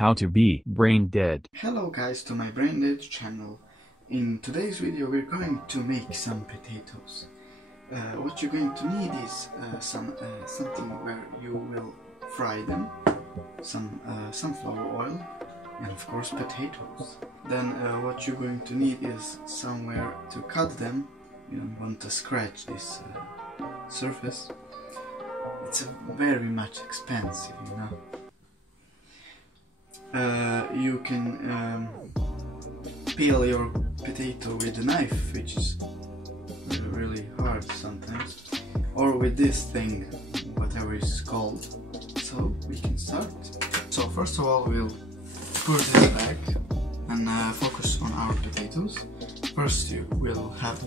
How to be brain dead. Hello guys to my brain dead channel. In today's video we're going to make some potatoes. What you're going to need is something where you will fry them, some sunflower oil, and of course potatoes. Then what you're going to need is somewhere to cut them. You don't want to scratch this surface. It's very much expensive, you know. You can peel your potato with a knife, which is really hard sometimes, or with this thing, whatever it's called. So we can start. So first of all we'll put this back and focus on our potatoes. First we'll have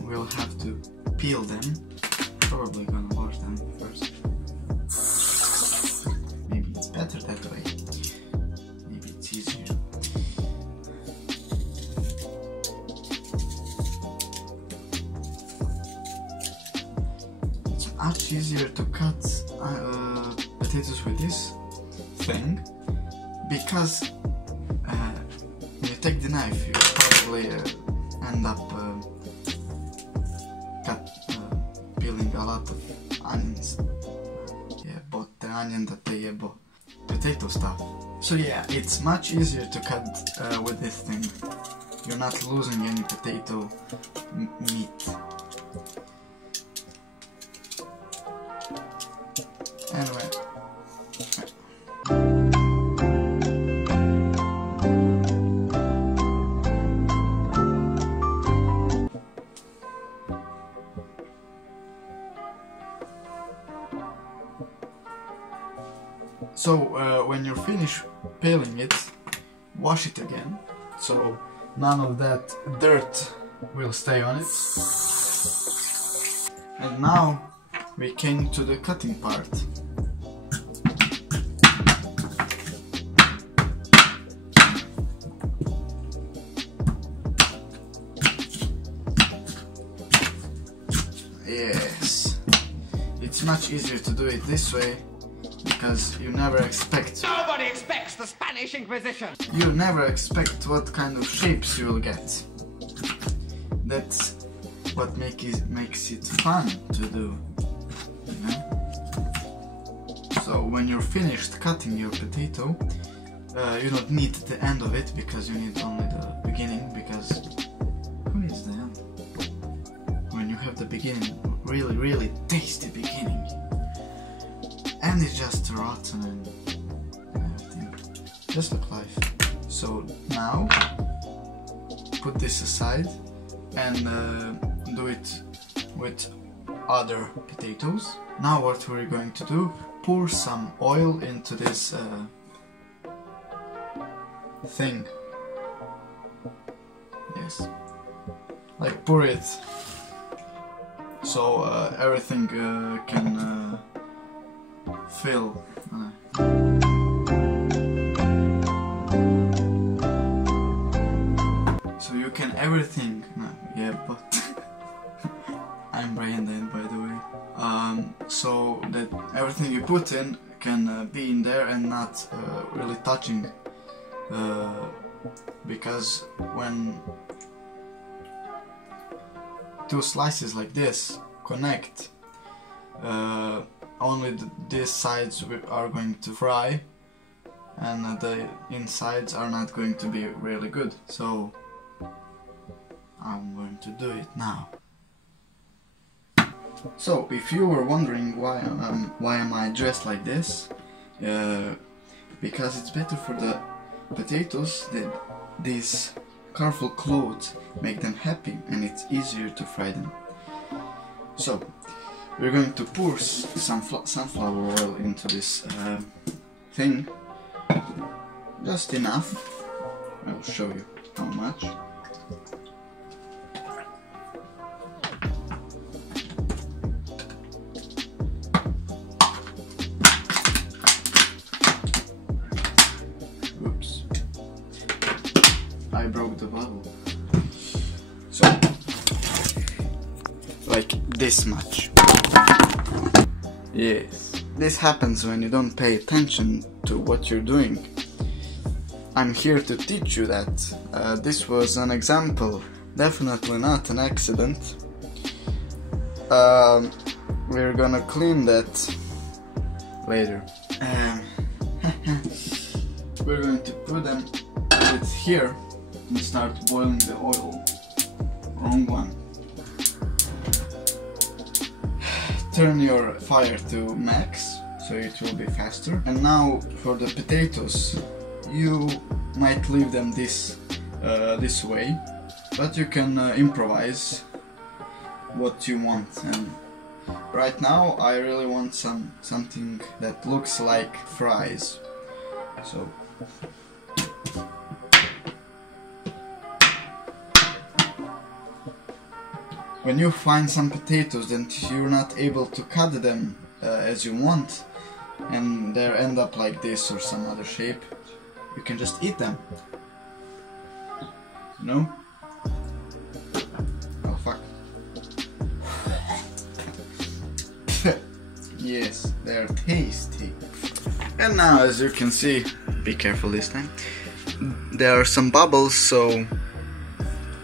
to peel them. Probably gonna wash them first. Maybe it's better that way. Maybe it's easier. It's much easier to cut potatoes with this thing, because when you take the knife you probably end up peeling a lot of onions. Yeah, but the onion that they bought potato stuff. So yeah, it's much easier to cut with this thing. You're not losing any potato meat. Anyway. So when you're finished peeling it, wash it again, so none of that dirt will stay on it. And now we came to the cutting part. Yes, it's much easier to do it this way, because you never expect... Nobody expects the Spanish Inquisition! You never expect what kind of shapes you will get. That's what makes it fun to do, you know? So when you're finished cutting your potato, you don't need the end of it, because you need only the beginning, because who needs the end? When you have the beginning, really tasty beginning, and it's just rotten and everything, just like life. So now put this aside and do it with other potatoes. Now what we're going to do, pour some oil into this thing. Yes, like pour it so everything can fill. So you can everything. Yeah, but I'm brain dead, by the way. So that everything you put in can be in there and not really touching, because when two slices like this connect, only these sides are going to fry and the insides are not going to be really good. So I'm going to do it now. So if you were wondering why am I dressed like this, because it's better for the potatoes. These colorful clothes make them happy and it's easier to fry them. So we're going to pour some sunflower oil into this thing, just enough. I'll show you how much. Oops, I broke the bottle. So like this much. Yes, this happens when you don't pay attention to what you're doing. I'm here to teach you that. This was an example, definitely not an accident. We're gonna clean that later. We're going to put them with here and start boiling the oil. Wrong one. Turn your fire to max so it will be faster. And now for the potatoes, you might leave them this way, but you can improvise what you want. And right now I really want something that looks like fries. So when you find some potatoes that you're not able to cut them as you want, and they end up like this or some other shape, you can just eat them. You know? Oh fuck. Yes, they're tasty. And now, as you can see, be careful this time, there are some bubbles, so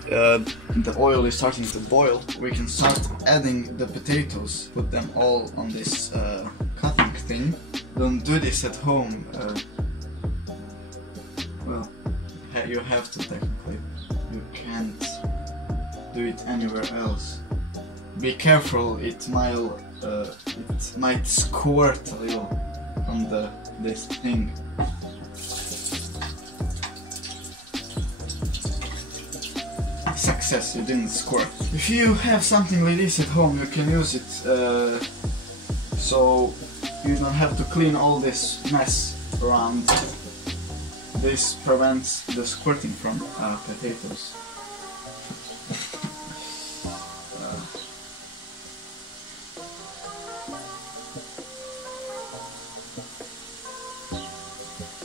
the oil is starting to boil. We can start adding the potatoes, put them all on this cutting thing. Don't do this at home. Well, you have to technically. You can't do it anywhere else. Be careful, it might squirt a little on this thing. Success, you didn't squirt. If you have something like this at home, you can use it so you don't have to clean all this mess around. This prevents the squirting from potatoes.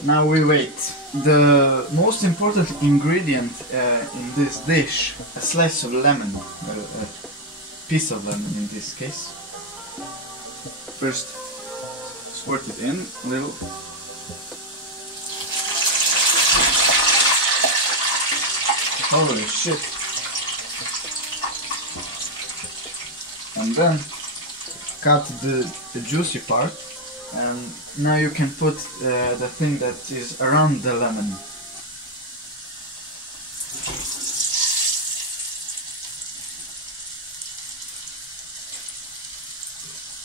Now we wait. The most important ingredient in this dish, a slice of lemon, a piece of lemon in this case. First, squirt it in a little. Holy shit. And then cut the juicy part. And now you can put the thing that is around the lemon.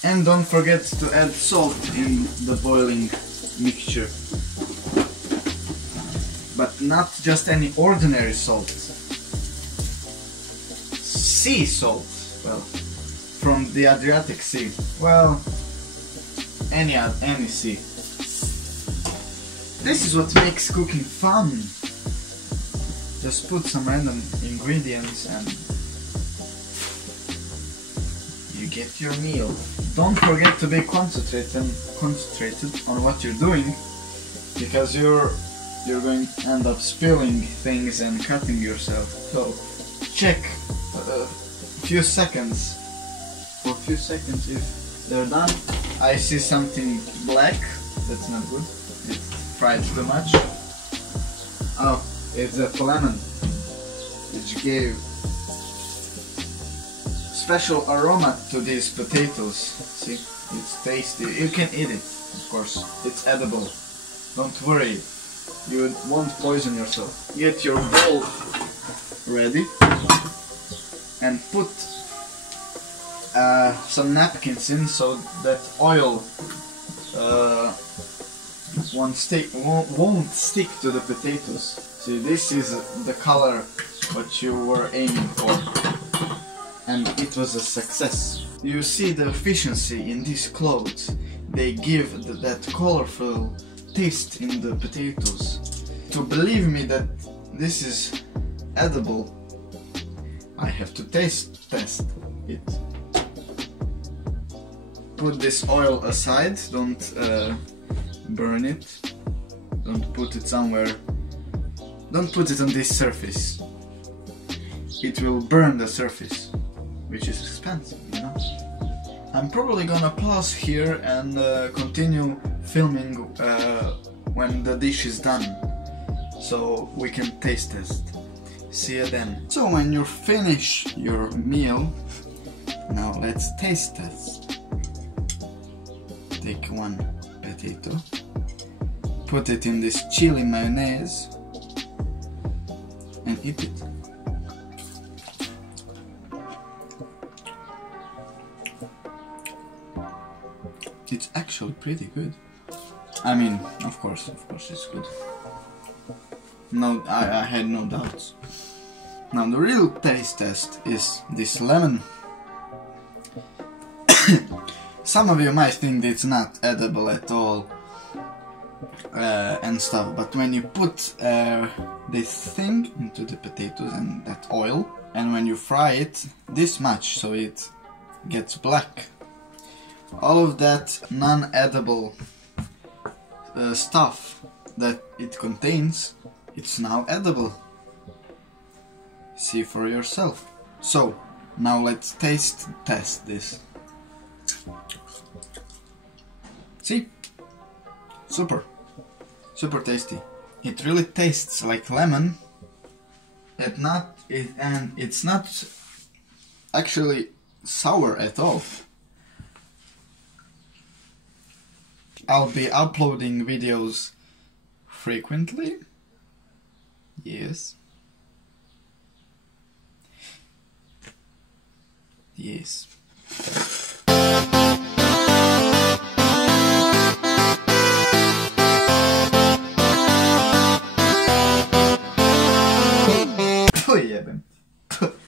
And don't forget to add salt in the boiling mixture. But not just any ordinary salt. Sea salt, well, from the Adriatic Sea. Well, any sea. This is what makes cooking fun. Just put some random ingredients and you get your meal. Don't forget to be concentrated on what you're doing, because you're going to end up spilling things and cutting yourself. So check for a few seconds if they're done. I see something black, that's not good, it's fried too much. Oh, it's a lemon, which gave special aroma to these potatoes. See, it's tasty, you can eat it, of course, it's edible, don't worry, you won't poison yourself. Get your bowl ready and put some napkins in so that oil won't stick to the potatoes. See, this is the color what you were aiming for, and it was a success. You see the efficiency in these clothes. They give that colorful taste in the potatoes. To believe me that this is edible, I have to test it. Put this oil aside, don't burn it, don't put it somewhere, don't put it on this surface, it will burn the surface, which is expensive, you know. I'm probably gonna pause here and continue filming when the dish is done. so we can taste test. See you then. So when you finish your meal, now let's taste test. Take one potato, put it in this chili mayonnaise and eat it. It's actually pretty good. I mean, of course it's good. No, I had no doubts. Now the real taste test is this lemon. Some of you might think it's not edible at all and stuff, but when you put this thing into the potatoes and that oil, and when you fry it this much so it gets black, all of that non-edible stuff that it contains, it's now edible. See for yourself. So now let's taste test this. See? Super tasty. It really tastes like lemon. And it's not actually sour at all. I'll be uploading videos frequently. Yes.